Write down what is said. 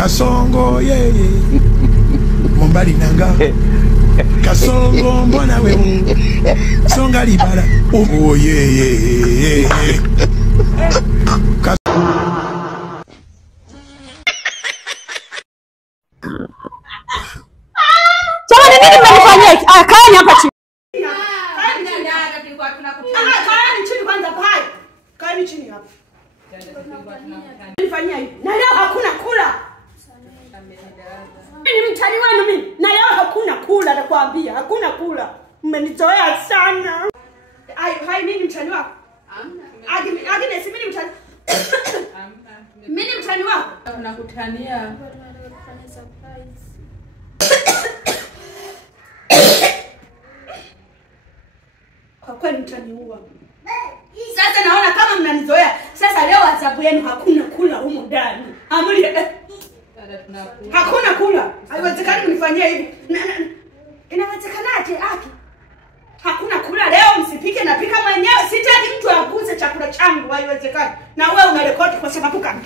Kasongo ye Mombali nanga Kasongo mbona we Songa libala oh ye Jamani nini mnanifanyia? Kaeni hapa chini. Kaeni chini kwanza pai. Kaeni chini hapa. Nifanyia hivi. Na leo hakuna kula. Mimi mtani wenu mimi. Na leo hakuna kula nakwambia. Hakuna kula. Mmenizoea sana. Hai mimi mtani wako. Agnes mimi mtani. Mimi mtani wako. Tunakutania. Kwa kweli mtaniua. Sasa naona kama mnanizoea. Sasa leo adhabu yenu hakuna kula humo ndani. Amri hakuna kula. Haiwezekani mnifanyie hivi. Inawezekanaje aki? Hakuna kula leo, msipike na pika mwenyewe. Sitaki mtu aguse chakula changu, haiwezekani. Na wewe unarekodi kwa sababu gani?